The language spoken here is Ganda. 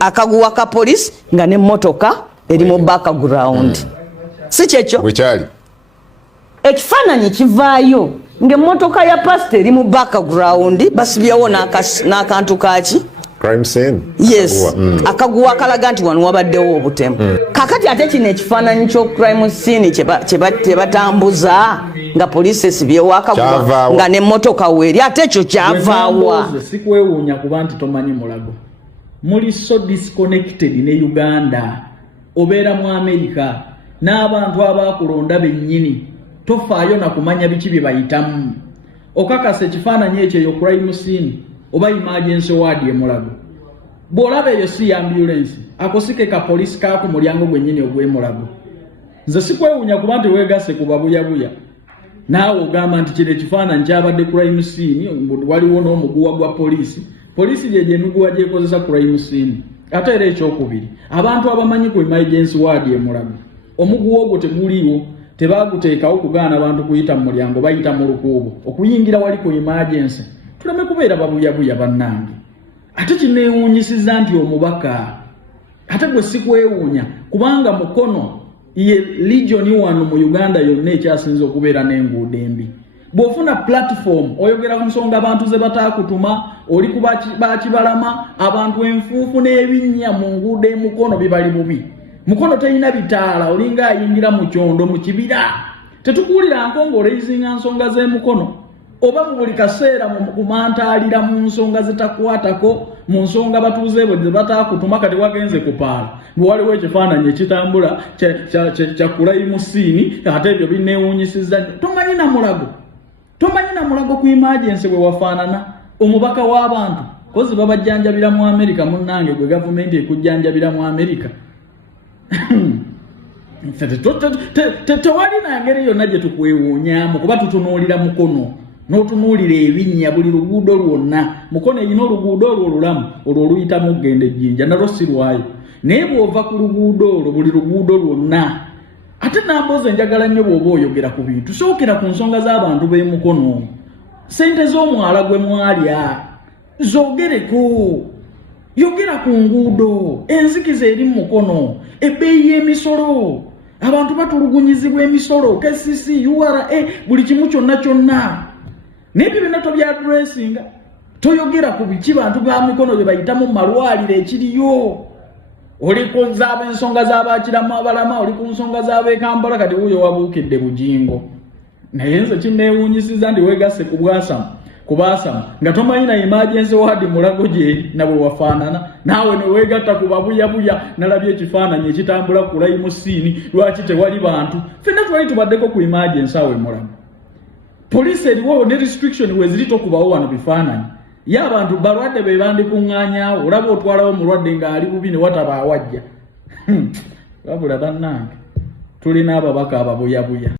akaguwa ka police nga ne motoka eri mu background si kyekyo bwekyali ekifaananyi kivaayo ng'emmotoka ya pastor eri mu background basibyewo n'akantu kaki crime scene yes akaguwa akalaga nti wano wabaddewo obutemu kakati ate kino ekifaananyi kyo crime scene kye batambuza nga poliisi esibyewo akaguwa nga n'emmotoka weeri ate ekyo kyavaawa sikwewuunya kuba nti tomanyi mulago muli so disconnected ne Uganda obeera mu America n'abantu abakulonda bennyini tofaayo na kumanya biki bye bayitamu okakasa ekifaananyi ekyo eyo crime scene oba emergency ward emulago bw'olaba eyo si ambulance akosike ka police ka ku mulyango gwennyini ogw'emulago nze sikwewuunya kuba nti weegase ku babuyabuya naawe ogamba nti kino ekifaananyi kyabadde crime scene waliwo n'omuguwa gwa poliisi poliisi gye emiguwa gyekozesa crime scene ate era ekyokubiri abantu abamanyi ku emergency ward emulago omuguwa ogwo teguliwo tebaguteekawo kugaana abantu kuyita mu mulyango bayita mu lukuubo okuyingira wali ku emergency tuleme kubeera babuyabuya bannange ate kineewuunyisiza nti omubaka ate gwe sikwewuunya kubanga Mukono ye legion wano mu Uganda yonna ekyasinza okubeera n'enguudo embi bw'ofuna platform oyogera ku nsonga abantu ze bataakutuma oli ku bakibalama abantu enfuufu n'ebinnya mu nguudo emukono bibali bubi Mukono teyina bitaala olinga ayingira mu kyondo mu kibira tetukuulira ng'oleyizinga nsonga z'emukono oba mu buli kaseera mu kumantaalira mu nsonga zitakwatako mu nsonga batuuze bwe ze bataakutuma kati wagenze kupaala bwe waliwo ekifaananyi ekitambula kya crime scene ate ebyo bineewuunyisiza tomanyi na mulago ku emergency bwe wafaanana omubaka w'abantu kozi babajjanjabira mu America munnange gwe gavumenti ekujjanjabira mu America tewali na ngeri yonna gye tukwewuunyaamu kuba tutunuulira Mukono n'otunuulira ebinnya buli luguudo lwonna Mukono erina oluguudo olwo olulamu olwo oluyitamu okugenda Ejjinja nalwo si lwayo naye bw'ova ku luguudo olwo buli luguudo lwonna ate Nambooze njagala nnyo bw'oba oyogera ku bintu sookera ku nsonga z'abantu b'e Mukono ssente z'omwala gwe mwalya zoogereko yogera ku nguudo enzikiza eri mu Mukono ebbeeyi y'emisolo abantu batulugunyizibwa emisolo KCC URA buli kimu kyonna n'ebyo byonna tobyaddressinga toyogera ku biki bantu ba Mukono bye bayitamu mu malwaliro ekiriyo oli ku ensonga z'abakiramu abalama oli ku nsonga z'abeekambala kati wuuyo wabuukidde Bujjingo naye nze kinneewuunyisiza ndi weegasse ku baasamu nga tomanyi na emergency ward mulago gyeri na bwe wafaanana naawe ne weegatta ku babuyabuya nalabye ekifaananyi ekitambula ku crime scene lwaki tewali bantu ffenna twali tubaddeko ku emergency awo emulago poliisi eriwo ne restriction weziri tokubawo wano bifaananyi ye abantu balwadde be bandikuŋŋaanyaawo olaba otwalawo mulwadde ng'ali bubi ne wataba awajja wabula bannange tulina ababaka ababuyabuya